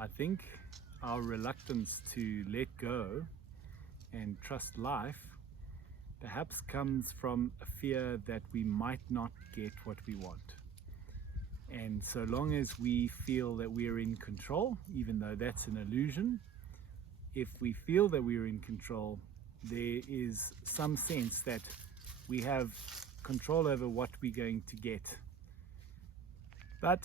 I think our reluctance to let go and trust life perhaps comes from a fear that we might not get what we want. And so long as we feel that we're in control, even though that's an illusion, if we feel that we're in control, there is some sense that we have control over what we're going to get. But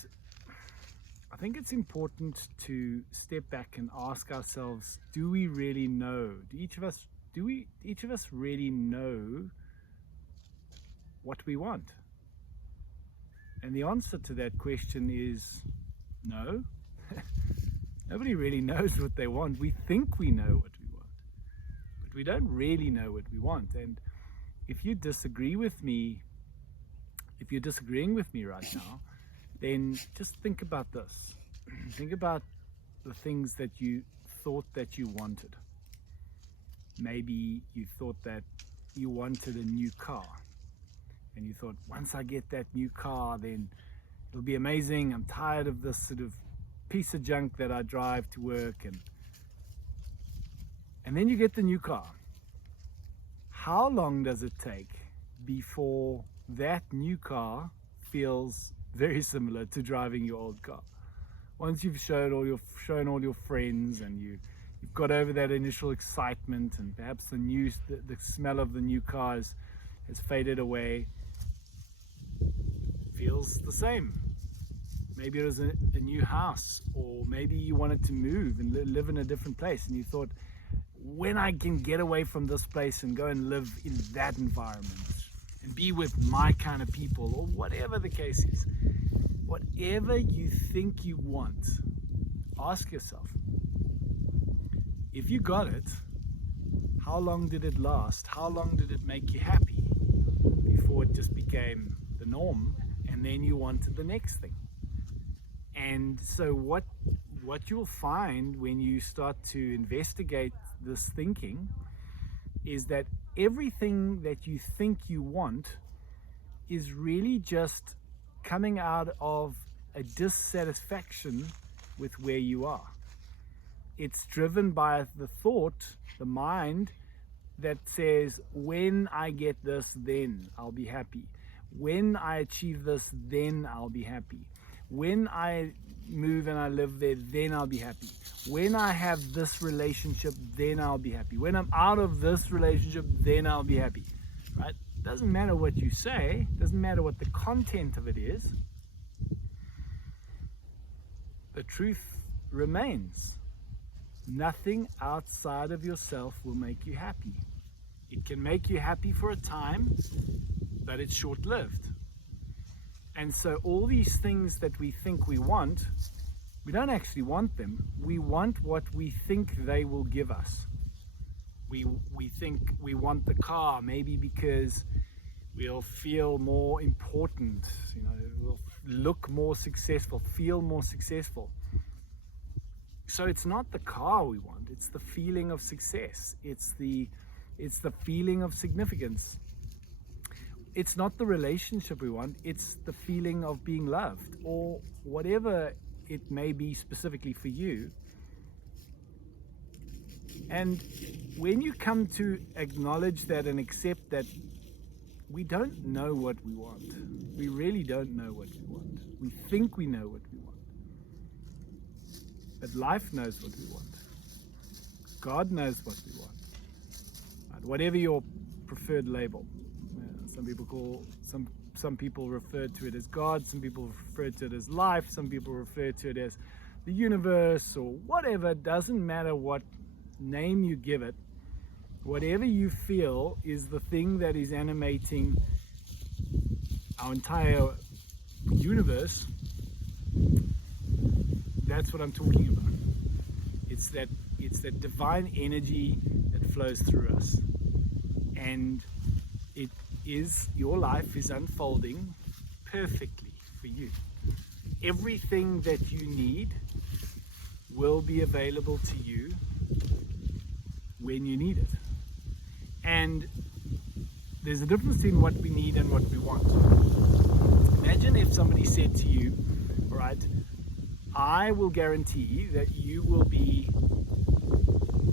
I think it's important to step back and ask ourselves, do we really know? Do each of us really know what we want? And the answer to that question is no. Nobody really knows what they want. We think we know what we want, but we don't really know what we want. And if you're disagreeing with me right now, then just think about this. Think about the things that you thought that you wanted. Maybe you thought that you wanted a new car, and you thought, once I get that new car, then it'll be amazing. I'm tired of this sort of piece of junk that I drive to work. And then you get the new car. How long does it take before that new car feels very similar to driving your old car? Once you've shown all your friends, and you've got over that initial excitement, and perhaps the smell of the new car has faded away, feels the same. Maybe it was a new house, or maybe you wanted to move and live in a different place, and you thought, when I can get away from this place and go and live in that environment and be with my kind of people, or whatever the case is, whatever you think you want, ask yourself, if you got it, how long did it last? How long did it make you happy before it just became the norm, and then you wanted the next thing? And so what you'll find when you start to investigate this thinking is that everything that you think you want is really just coming out of a dissatisfaction with where you are. It's driven by the thought, the mind, that says, when I get this, then I'll be happy. When I achieve this, then I'll be happy. When I move and I live there, then I'll be happy. When I have this relationship, then I'll be happy. When I'm out of this relationship, then I'll be happy. Right? Doesn't matter what you say, doesn't matter what the content of it is. The truth remains. Nothing outside of yourself will make you happy. It can make you happy for a time, but it's short-lived. And so all these things that we think we want, we don't actually want them. We want what we think they will give us. We think we want the car, maybe because we'll feel more important, we'll look more successful, feel more successful. So it's not the car we want, it's the feeling of success. It's the feeling of significance. It's not the relationship we want, it's the feeling of being loved, or whatever it may be specifically for you. And when you come to acknowledge that and accept that we don't know what we want, we really don't know what we want. We think we know what we want. But life knows what we want. God knows what we want. Right? Whatever your preferred label. Some people refer to it as God, some people refer to it as life, some people refer to it as the universe, or whatever. It doesn't matter what name you give it. Whatever you feel is the thing that is animating our entire universe. That's what I'm talking about. It's that divine energy that flows through us. And your life is unfolding perfectly for you. Everything that you need will be available to you when you need it. And there's a difference between what we need and what we want. Imagine if somebody said to you, all right, I will guarantee that you will be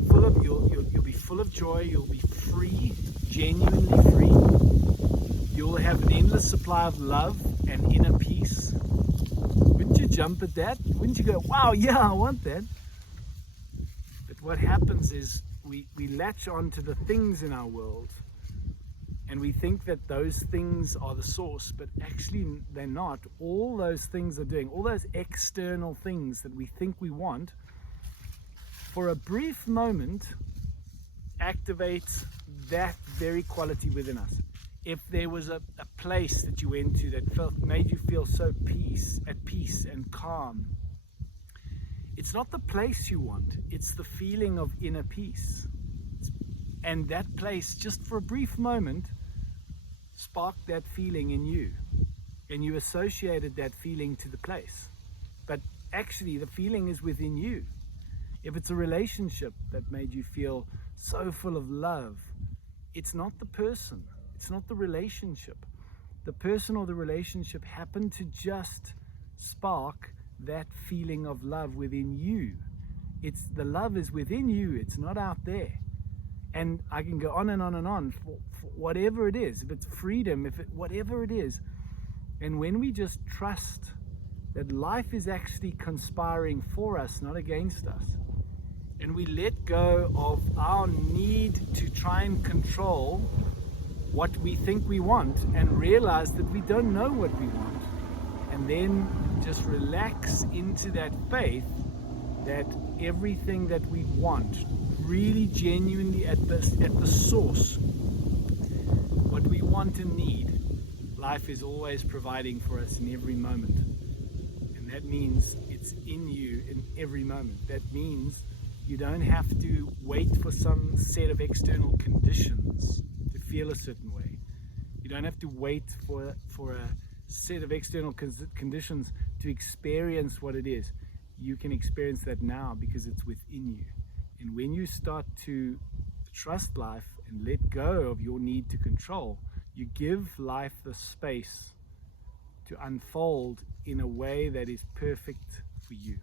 full of you'll be full of joy. You'll be free, genuinely free. You'll have an endless supply of love and inner peace. Wouldn't you jump at that? Wouldn't you go, wow, yeah, I want that? But what happens is we latch on to the things in our world, and we think that those things are the source, but actually they're not. All those things are doing, all those external things that we think we want, for a brief moment, activate that very quality within us. If there was a place that you went to that made you feel so at peace and calm, it's not the place you want, it's the feeling of inner peace. And that place, just for a brief moment, sparked that feeling in you, and you associated that feeling to the place. But actually the feeling is within you. If it's a relationship that made you feel so full of love, it's not the person, it's not the relationship. The person or the relationship happened to just spark that feeling of love within you. It's the love is within you, it's not out there. And I can go on and on and on for whatever it is, if it's freedom, whatever it is. And when we just trust that life is actually conspiring for us, not against us, and we let go of our need to try and control what we think we want and realize that we don't know what we want, and then just relax into that faith that everything that we want, really genuinely at the source, what we want and need, life is always providing for us in every moment. And that means it's in you in every moment. That means you don't have to wait for some set of external conditions to feel a certain way. You don't have to wait for a set of external conditions to experience what it is. You can experience that now because it's within you. And when you start to trust life and let go of your need to control, you give life the space to unfold in a way that is perfect for you.